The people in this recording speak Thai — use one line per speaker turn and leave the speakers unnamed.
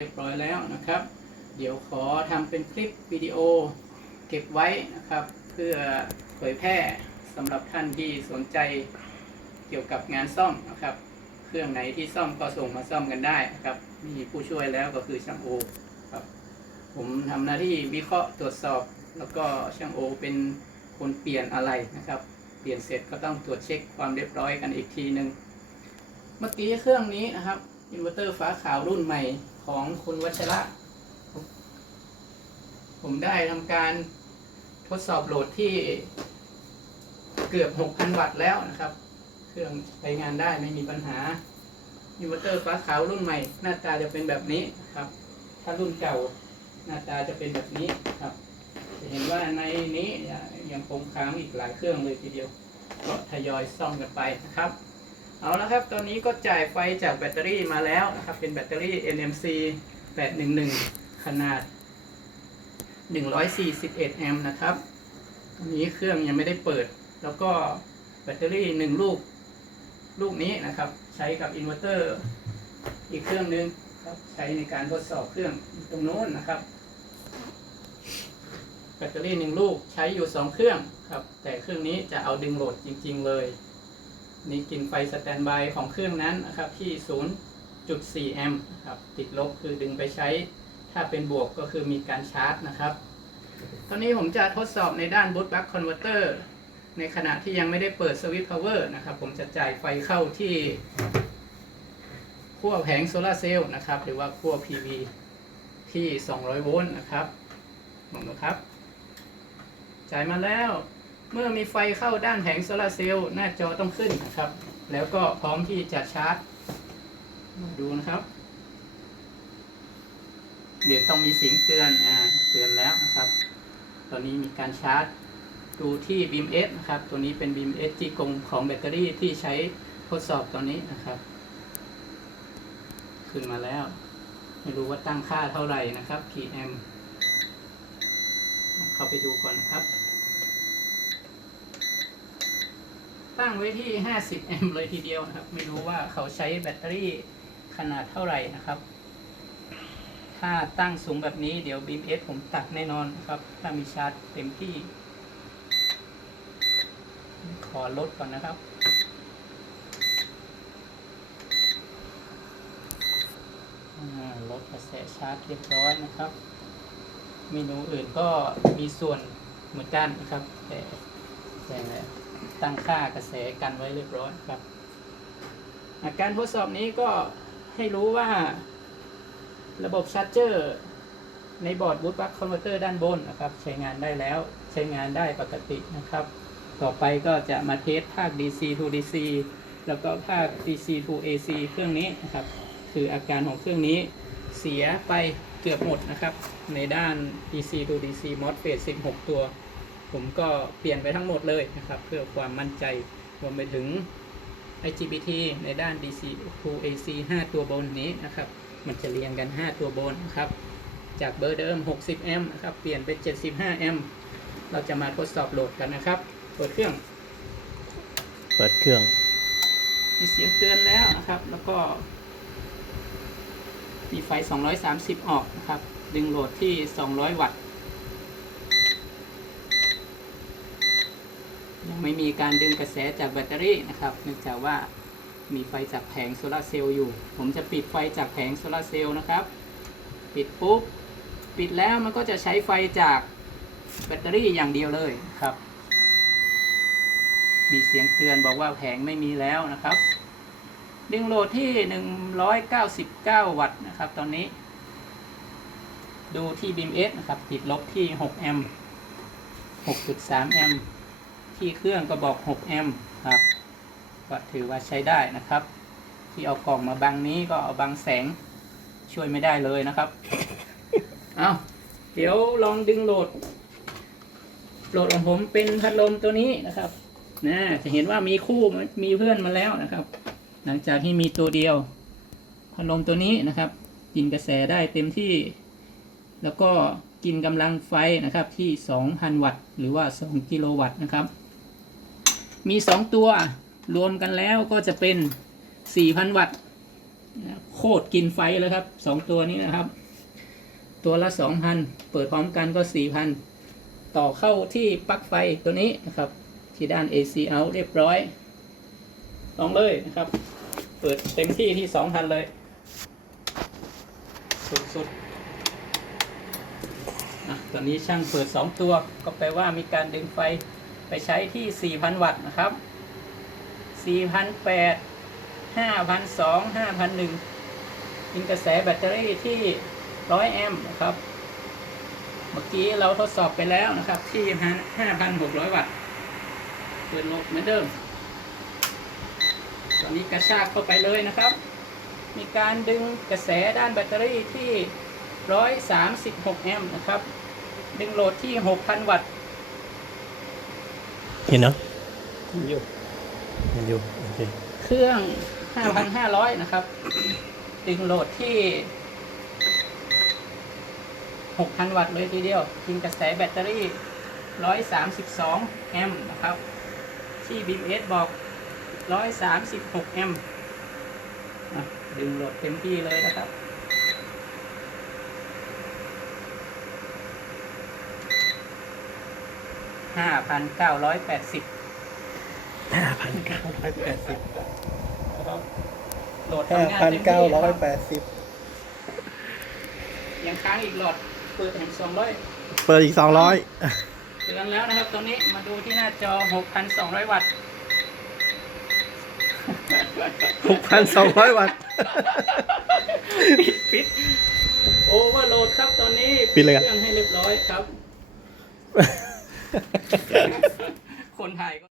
เรียบร้อยแล้วนะครับ เดี๋ยวขอทำเป็นคลิปวิดีโอเก็บไว้นะครับ เพื่อเผยแพร่สำหรับท่านที่สนใจเกี่ยวกับงานซ่อมนะครับ เครื่องไหนที่ซ่อมก็ส่งมาซ่อมกันได้นะครับ มีผู้ช่วยแล้วก็คือช่างโอครับ ผมทำหน้าที่วิเคราะห์ตรวจสอบ แล้วก็ช่างโอเป็นคนเปลี่ยนอะไรนะครับ เปลี่ยนเสร็จก็ต้องตรวจเช็คความเรียบร้อยกันอีกทีหนึ่งเมื่อกี้เครื่องนี้นะครับอินเวอร์เตอร์ฟ้าขาวรุ่นใหม่ ของคุณวัชระ ผมได้ทำการทดสอบโหลดที่เกือบ 6,000 วัตต์แล้วนะครับ เครื่องใช้งานได้ไม่มีปัญหาอินเวอร์เตอร์ฟ้าขาวรุ่นใหม่ หน้าตาจะเป็นแบบนี้ครับ ถ้ารุ่นเก่าหน้าตาจะเป็นแบบนี้ครับ จะเห็นว่าในนี้ยังคงค้างอีกหลายเครื่องเลยทีเดียว ก็ทยอยซ่อมกันไปนะครับ เอาละครับ ตอนนี้ก็จ่ายไฟจากแบตเตอรี่มาแล้วนะครับ เป็นแบตเตอรี่ NMC 811 ขนาด 141 แอมป์นะครับตอนนี้เครื่องยังไม่ได้เปิด แล้วก็แบตเตอรี่หนึ่งลูก ลูกนี้นะครับ ใช้กับอินเวอร์เตอร์อีกเครื่องหนึงครับ ใช้ในการทดสอบเครื่องตรงโน้นนะครับ แบตเตอรี่หนึ่งลูกใช้อยู่สองเครื่องครับ แต่เครื่องนี้จะเอาดึงโหลดจริง ๆ เลย นี่กินไฟสแตนบายของเครื่องนั้นนะครับที่ 0.4 แอมป์ครับติดลบคือดึงไปใช้ ถ้าเป็นบวกก็คือมีการชาร์จนะครับ ตอนนี้ผมจะทดสอบในด้านบูตบัคคอนเวอร์เตอร์ในขณะที่ยังไม่ได้เปิดสวิตช์พาวเวอร์นะครับ ผมจะจ่ายไฟเข้าที่ขั้วแผงโซลาเซลล์นะครับ หรือว่าขั้ว PV ที่ 200 โวลต์นะครับลองดูครับ จ่ายมาแล้ว เมื่อมีไฟเข้าด้านแผงโซลาร์เซลล์หน้าจอต้องขึ้นนะครับ แล้วก็พร้อมที่จะชาร์จ มาดูนะครับ เดี๋ยวต้องมีเสียงเตือนอ่าเตือนแล้วนะครับ ตอนนี้มีการชาร์จดูที่ beam s นะครับ ตัวนี้เป็น beam s ที่กงของแบตเตอรี่ที่ใช้ทดสอบตอนนี้นะครับ ขึ้นมาแล้ว ไม่รู้ว่าตั้งค่าเท่าไหร่นะครับกี่แอมป์เข้าไปดูก่อนนะครับ ตั้งไว้ที่ 50 แอมป์เลยทีเดียวนะครับ ไม่รู้ว่าเขาใช้แบตเตอรี่ขนาดเท่าไหร่นะครับ ถ้าตั้งสูงแบบนี้เดี๋ยว BMS ผมตัดแน่นอนครับ ถ้ามีชาร์จเต็มที่ ขอลดก่อนนะครับ ลดกระแสชาร์จเรียบร้อยนะครับ เมนูอื่นก็มีส่วนเหมือนกันนะครับ แต่แต่ ตั้งค่ากระแสกันไว้เรียบร้อยครับาการทดสอบนี้ก็ให้รู้ว่าระบบชาร์จเจอร์ในบอร์ดบูตบัคคอนเวอร์เตอร์ด้านบนนะครับ ใช้งานได้แล้วใช้งานได้ปกตินะครับ ต่อไปก็จะมาเทสภาค DC to DC แล้วก็ภาค DC to AC เครื่องนี้นะครับ คืออาการของเครื่องนี้เสียไปเกือบหมดนะครับ ในด้าน DC to DC MOSFET 16 ตัว ผมก็เปลี่ยนไปทั้งหมดเลยนะครับ เพื่อความมั่นใจรวมไปถึง IGBT ในด้าน DC to AC 5 ตัวบนนี้นะครับ มันจะเรียงกัน 5 ตัวบนนะครับ จากเบอร์เดิม 60 แอมป์นะครับ เปลี่ยนเป็น 75 แอมป์ เราจะมาทดสอบโหลดกันนะครับ เปิดเครื่อง
เปิดเครื่อง
มีเสียงเตือนแล้วนะครับ แล้วก็ มีไฟ 230 ออกนะครับ ดึงโหลดที่ 200 วัตต์ ยังไม่มีการดึงกระแสจากแบตเตอรี่นะครับเนื่องจากว่ามีไฟจากแผงโซลาเซลล์อยู่ ผมจะปิดไฟจากแผงโซลาเซลล์นะครับ ปิดปุ๊บ ปิดแล้วมันก็จะใช้ไฟจากแบตเตอรี่อย่างเดียวเลยครับ มีเสียงเตือนบอกว่าแผงไม่มีแล้วนะครับ ดึงโหลดที่ 199 วัตต์นะครับ ตอนนี้ ดูที่ beam s นะครับ ติดลบที่ 6 แอมป์ 6.3 แอมป์ ที่เครื่องก็บอก 6 แอมป์ครับก็ถือว่าใช้ได้นะครับ ที่เอากล่องมาบังนี้ก็เอาบังแสงช่วยไม่ได้เลยนะครับ เอาเดี๋ยวลองดึงโหลด โหลดของผมเป็นพัดลมตัวนี้นะครับนะจะเห็นว่ามีคู่มีเพื่อนมาแล้วนะครับ หลังจากที่มีตัวเดียว พัดลมตัวนี้นะครับกินกระแสได้เต็มที่ แล้วก็กินกำลังไฟนะครับที่ 2,000 วัตต์ หรือว่า 2 กิโลวัตต์นะครับ มี 2 ตัวรวมกันแล้วก็จะเป็น 4,000 วัตต์โคตรกินไฟเลยครับสองตัวนี้นะครับ ตัวละสองพันเปิดพร้อมกันก็สี่พันต่อเข้าที่ปลั๊กไฟตัวนี้นะครับ ที่ด้าน AC out เรียบร้อยลองเลยนะครับ เปิดเต็มที่ที่สองพันเลย สุดๆอะตอนนี้ช่างเปิด 2 ตัวก็แปลว่ามีการดึงไฟ ไปใช้ที่ 4,000 วัตต์นะครับ 4,800 5,200 5,100มีกระแสแบตเตอรี่ที่ 100 แอมป์นะครับ เมื่อกี้เราทดสอบไปแล้วนะครับที่ 5,600 วัตต์ เปิดลบเหมือนเดิม ตอนนี้กระชากเข้าไปเลยนะครับ มีการดึงกระแสด้านแบตเตอรี่ที่ 136 แอมป์นะครับ ดึงโหลดที่ 6,000 วัตต์
เห็นเนาะ
อยู่
เห็นอยู่โอเค
เครื่อง 5,500 นะครับ ดึงโหลดที่ 6,000 วัตต์เลยทีเดียว กินกระแสแบตเตอรี่ 132 แอมป์นะครับ ที่ BMS บอก 136 แอมป์อะดึงโหลดเต็มที่เลยนะครับ
ห้าพันเก้าร้อยแปดสิบ
นะครับโหลด
ห้า
ทำงาน
พัน
เต็ม
เก้า
ที่
ร้อย
ค
แป
รับ
ดสิบ
ยังค้างอีกหลอดเปิดแห่ง200
เปิดอีกสองร้อย
เตือนแล้วนะครับตรงนี้มาดูที่หน้าจอ6,200วัตต์
หกพันสองร้อยวัตต์
ปิดปิดโอเวอร์โหลดครับตอนนี้
ปิดเลยครับ
เครื่องให้เรียบร้อยครับ คนไทยก็